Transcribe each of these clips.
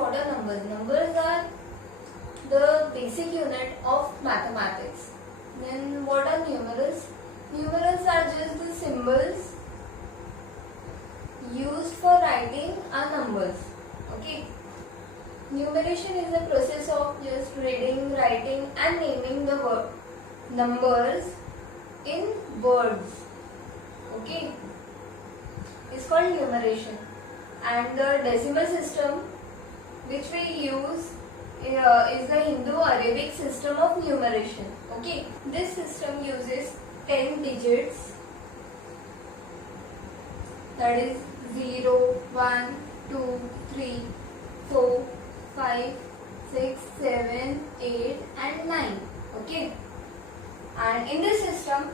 what are numbers. Numbers are the basic unit of mathematics. Then what are numerals? Numerals are just the symbols used for writing our numbers. Okay. Numeration is the process of just reading, writing and naming the numbers in words. Okay. It's called numeration. And the decimal system which we use is the Indo-Arabic system of numeration. Okay. This system uses 10 digits, that is 0, 1, 2, 3, 4, 5, 6, 7, 8 and 9. Okay. And in this system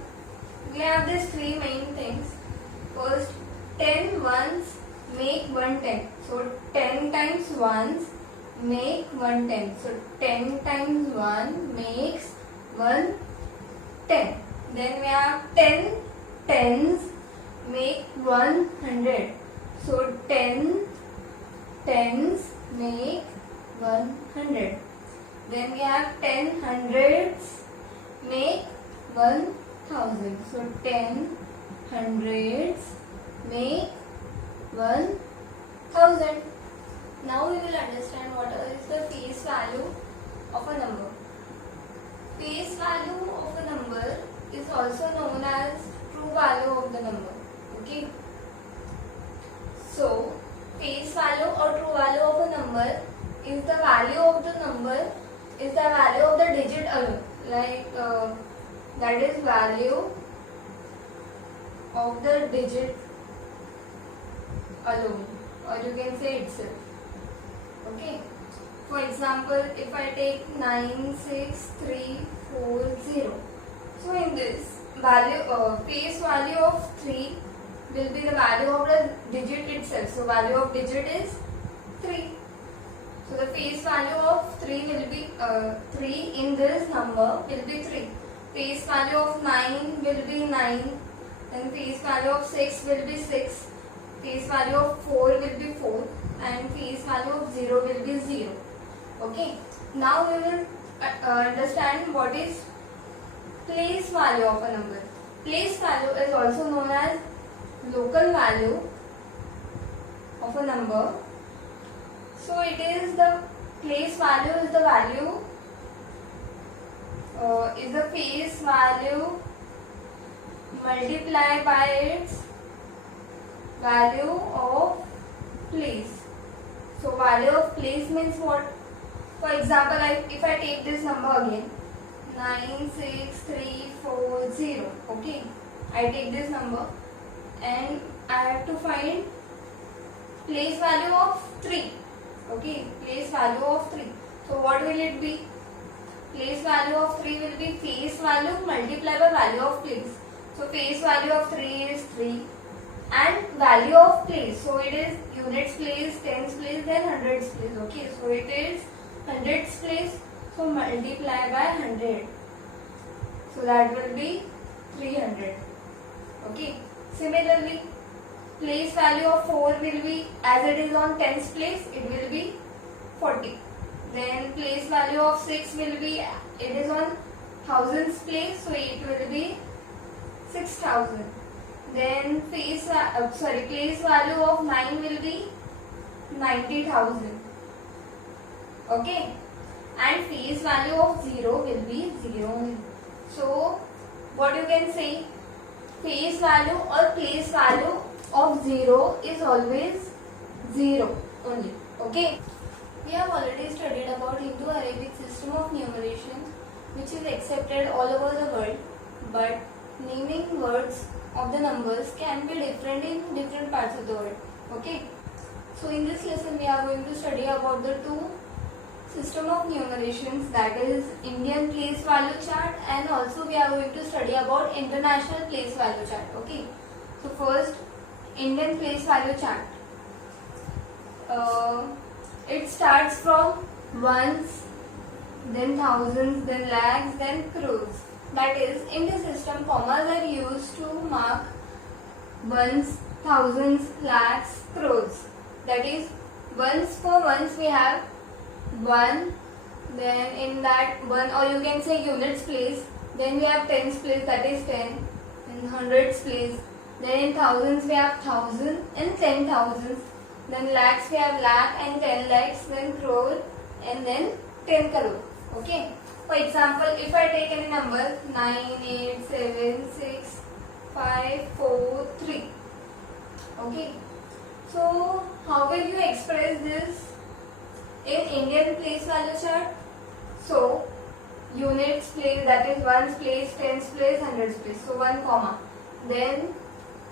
we have these three main things. First, 10 ones make 110. So 10 times ones make 110. So 10 times 1 makes 110. Then we have 10 tens make 100. So 10 tens make 100. Then we have 10 hundreds make 1000. So 10 hundreds make 1000. Now we will understand what is the face value of a number. Face value of a number is also known as true value of the number. Okay. So face value or true value of a number is the value of the number is the value of the digit alone. Like that is value of the digit alone, or you can say itself. Okay. For example, if I take 96340, so in this value, face value of 3 will be the value of the digit itself. So value of digit is 3. So the face value of 3 will be 3 in this number will be 3. Face value of 9 will be 9. Then face value of 6 will be 6. Face value of 4 will be 4. And face value of 0 will be 0. Okay. Now we will understand what is place value of a number. Place value is also known as local value of a number. So it is the place value is the value is the face value multiplied by its value of place. So value of place means what? For example, if I take this number again, 96340. Okay, I take this number and I have to find place value of 3. Okay, place value of 3. So what will it be? Place value of 3 will be face value multiplied by value of place. So face value of 3 is 3 and value of place. So it is units place, tens place, then hundreds place. Okay, so it is hundreds place. So multiply by 100. So that will be 300. Okay. Similarly, place value of 4 will be, as it is on tens place, it will be 40. Then place value of 6 will be, it is on thousands place, so it will be 6000. Then place value of 9 will be 90,000. Okay. And face value of 0 will be 0. So what you can say, face value or place value of 0 is always 0 only. Okay. We have already studied about Indo-Arabic system of numeration, which is accepted all over the world, but naming words of the numbers can be different in different parts of the world. Okay. So in this lesson we are going to study about the two system of numerations, that is Indian place value chart, and also we are going to study about international place value chart. Okay. So first, Indian place value chart. It starts from ones, then thousands, then lakhs, then crores. That is, in the system, commas are used to mark ones, thousands, lakhs, crores. That is, ones, for ones we have 1, then in that 1, or you can say units place, then we have tens place, that is 10, and hundreds place, then in thousands we have 1000 and 10,000s, then lakhs we have lakh and 10 lakhs, then crore and then 10 crore. Okay. For example, if I take any number 9, 8, 7, 6, 5, 4, 3. Okay. So how will you express this in Indian place value chart? So units place, that is ones place, tens place, hundreds place. So 1 comma. Then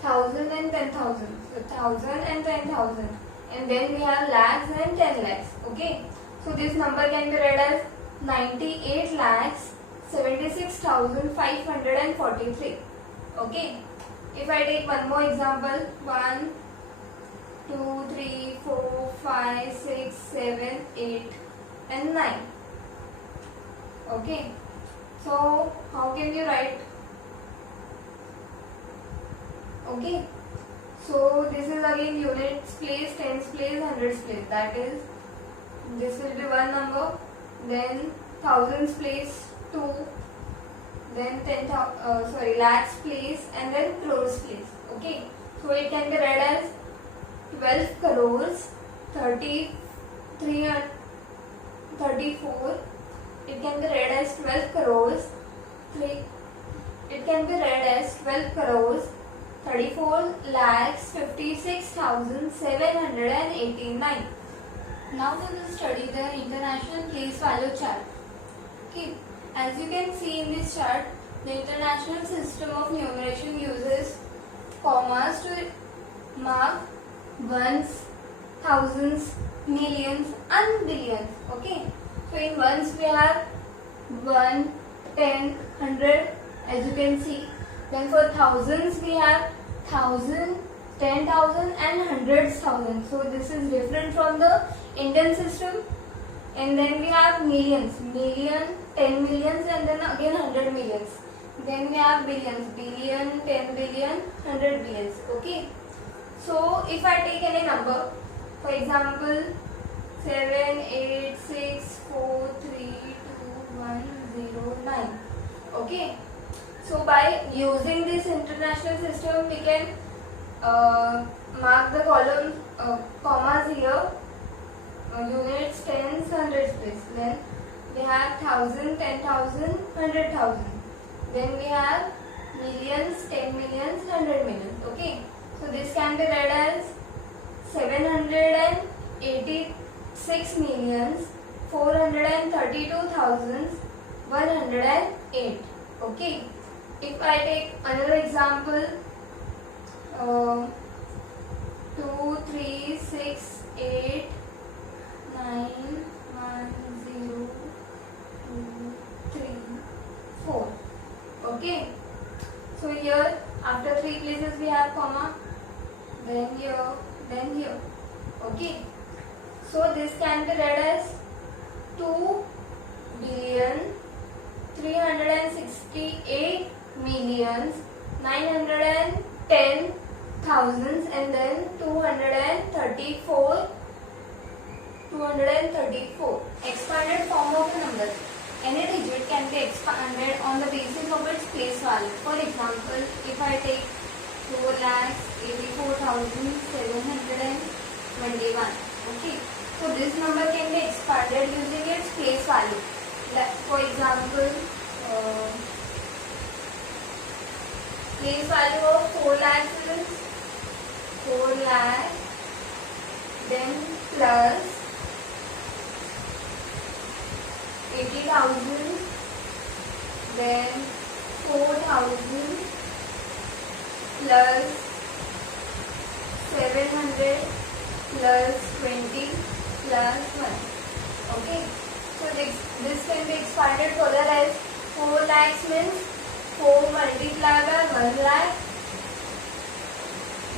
1000 and 10,000. So 1000 and 10,000. And then we have lakhs and 10 lakhs. Okay. So this number can be read as 98 lakhs 76,543. Okay. If I take one more example, 1, 2, 3, 4, 5, 6, 7, 8 and 9. Okay. So how can you write? Okay. So this is again units place, tens place, hundreds place. That is, this will be one number. Then thousands place 2. Then lakhs place, and then crores place. Okay. So it can be read as 12 crores 34. It can be read as 12 crores 34 lakhs 56,789. Now we will study the international place value chart. Okay. As you can see in this chart, the international system of numeration uses commas to mark ones, thousands, millions and billions. Okay. So in ones we have 1, 10, 100, as you can see. Then for thousands we have 1,000, 10,000 and hundreds thousand. So this is different from the Indian system. And then we have millions, 10 millions and then again 100 millions. Then we have billions, billion, 10 billion, 100 billions. Okay. So if I take any number, for example 7, 8, 6, 4, 3, 2, 1, 0, 9. Okay. So by using this international system, we can mark the column commas here, units, tens, hundreds place. Then we have 1,000, 10,000, 100,000. Then we have millions, 10 millions, 100 millions. Okay. So this can be read as 786 millions 432,108. Okay. If I take another example, 2, 3, 6, 8, 9, 1, 0, 2, 3, 4. Okay. So here after 3 places we have comma, then here, then here. Okay. So this can be read as 2 billion 368 millions 910 thousands and then 234. Expanded form of a number. Any digit can be expanded on the basis of its place value. For example, if I take 4,84,721. Okay. So this number can be expanded using its place value. For example, place value of 4 lakhs is 4 lakh, then plus 80,000, then 4,000 plus 700 plus 20 plus 1. Okay. So this can be expanded further as 4 lakhs means 4 multiplied by 1 lakh.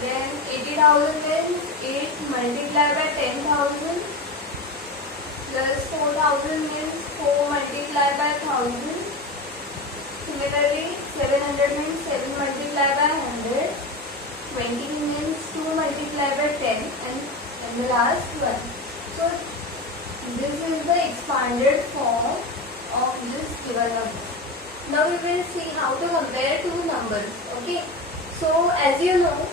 Then 80,000 means 8 multiplied by 10,000 plus 4,000 means 4 multiplied by 1,000. Similarly, 700 means 7 multiplied by 100. 20 means 2 multiplied by 10 and the last 1. So this is the expanded form of this given number. Now we will see how to compare two numbers. Okay. So as you know,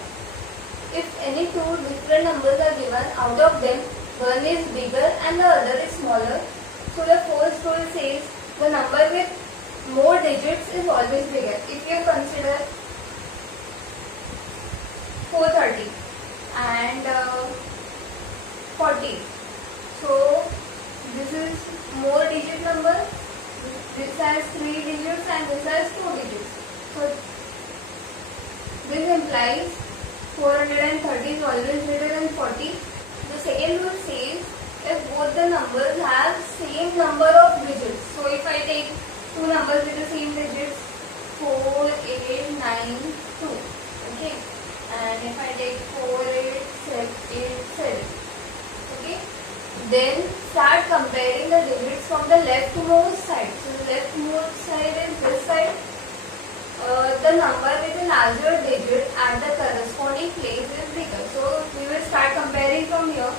if any two different numbers are given, out of them one is bigger and the other is smaller. So the first rule says the number with more digits is always bigger. If you consider 430 and 40, so this is more digit number. This has 3 digits and this has 2 digits. So this implies 430 is always greater than 40. The second rule says if both the numbers have same number of digits. So if I take two numbers with the same digits, 4, 8, 9, 2. Okay. And if I take 4, 8, 7. Okay. Then start comparing the digits from the leftmost side. So the leftmost side is this side. The number with a larger digit at the corresponding place is bigger. So we will start comparing from here.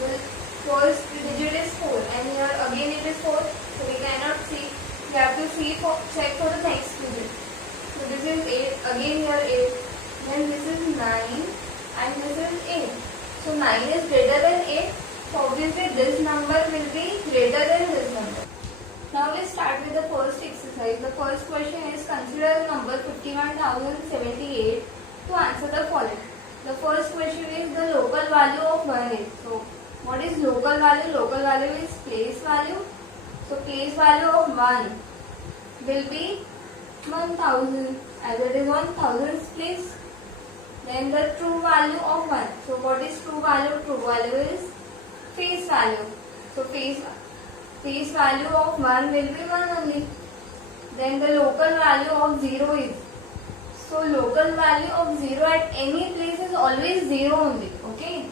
The first digit is 4 and here again it is 4. So we cannot see. We have to check for the next digit. So this is 8. Again here 8. Then this is 9 and this is 8. So 9 is greater than 8. So obviously this number will be greater than this number. Now let's start with the first exercise. The first question is consider number 51,078 to answer the following. The first question is the local value of 1 is. So what is local value? Local value is place value. So place value of 1 will be 1000 as it is on thousands place. Then the true value of 1. So what is true value? True value is face value. So face value of 1 will be 1 only. Then the local value of 0 is. So local value of 0 at any place is always 0 only. Okay.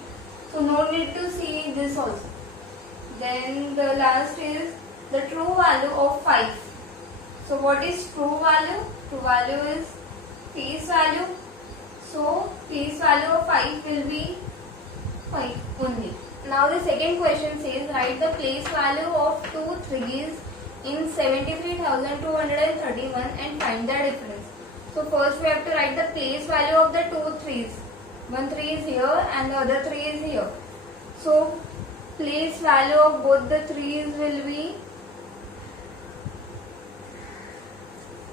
So no need to see this also. Then the last is the true value of 5. So what is true value? True value is face value. So face value of 5 will be 5 only. Now the second question says write the place value of 2 threes in 73,231 and find the difference. So first we have to write the place value of the 2 threes. One 3 is here and the other 3 is here. So place value of both the threes will be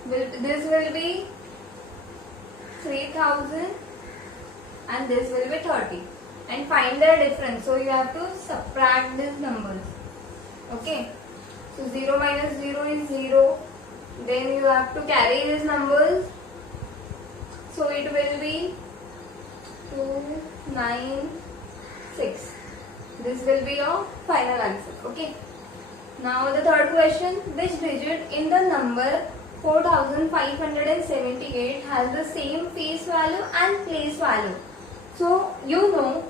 this will be 3,000 and this will be 30. And find the difference. So you have to subtract these numbers. Okay. So 0 minus 0 is 0. Then you have to carry these numbers. So it will be 2, 9, 6. This will be your final answer. Okay. Now the third question. Which digit in the number 4,578 has the same face value and place value? So you know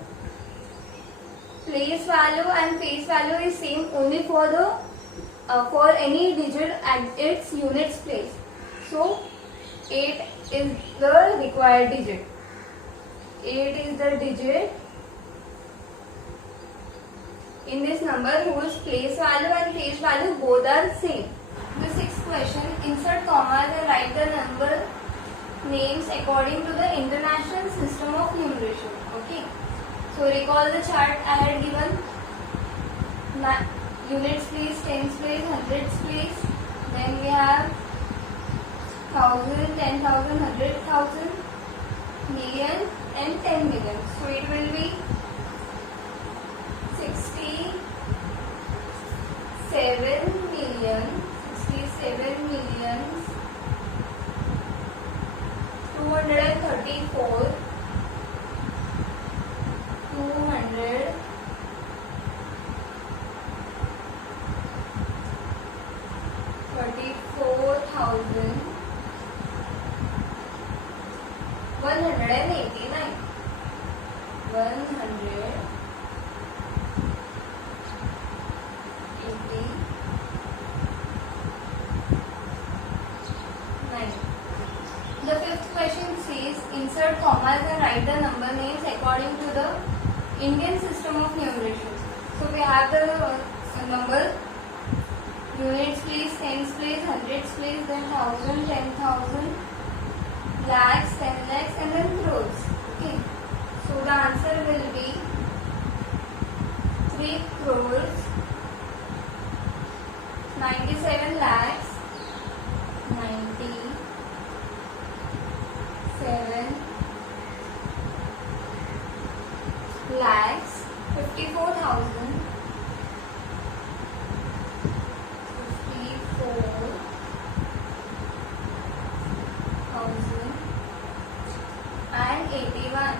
place value and face value is same only for the for any digit at its units place. So 8 is the required digit. 8 is the digit in this number whose place value and face value both are same. The sixth question, insert commas and write the number names according to the International System of Numeration. Okay. So recall the chart I had given. Units place, tens place, hundreds place. Then we have 1,000, 10,000, 100,000, million and 10 million. So it will be 67 million, 67 millions, 234, 200, 34,000, 189, 189. The fifth question says insert commas and write the number names according to the Indian system of numeration. So we have the number units place, tens place, hundreds place, then thousand, 10,000, lakhs, 10 lakhs, and then crores. Okay. So the answer will be 3 crores, 97 lakhs, 97 lakhs, 54,000, 54,000 and 81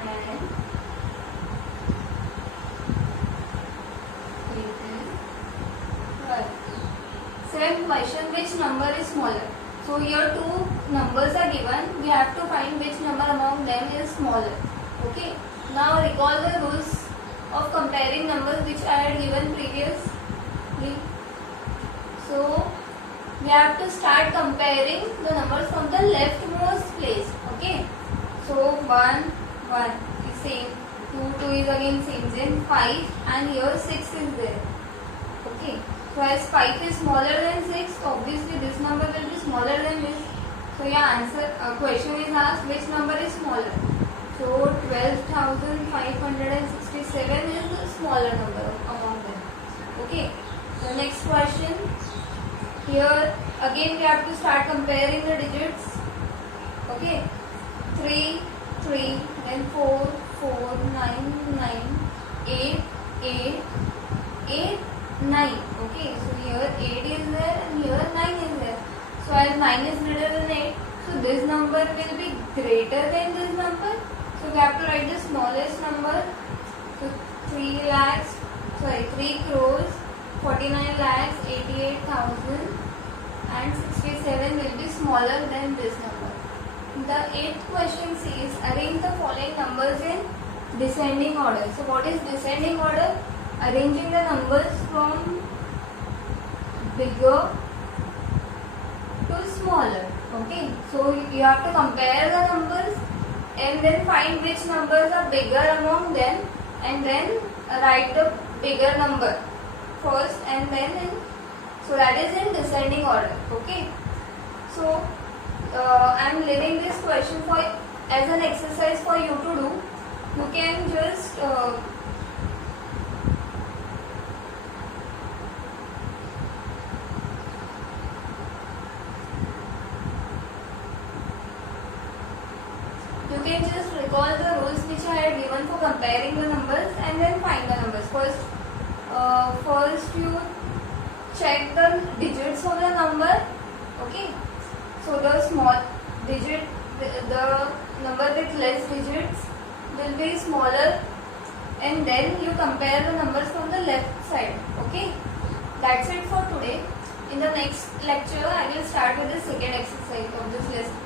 and 81. Same question, which number is smaller? So here two numbers are given. We have to find which number among them is smaller. Okay. Now recall the rules of comparing numbers which I had given previously. So we have to start comparing the numbers from the leftmost place. Okay. So 1 is same, 2 is again same, then 5 and here 6 is there. Okay. So as 5 is smaller than 6, obviously this number will be smaller than this. So your answer question is asked, which number is smaller? So 12,567 is the smaller number among them. Okay. The next question. Here again we have to start comparing the digits. Okay. 3, then 4, 9, 8, 9. Okay, so here 8 is there and here 9 is there. So as 9 is greater than 8, so this number will be greater than this number. So we have to write the smallest number. So 3 crores, 49 lakhs, 88,000 and 67 will be smaller than this number. The 8th question says arrange the following numbers in descending order. So what is descending order? Arranging the numbers from bigger to smaller. Okay. So you have to compare the numbers and then find which numbers are bigger among them and then write the bigger number first and then so that is in descending order. Okay. So I am leaving this question for as an exercise for you to do. You can just recall the rules which I had given for comparing the numbers and then find the numbers. First you check the digits of the number. Okay. So the small digit, the number with less digits will be smaller, and then you compare the numbers from the left side. Okay. That's it for today. In the next lecture, I will start with the second exercise of this lesson.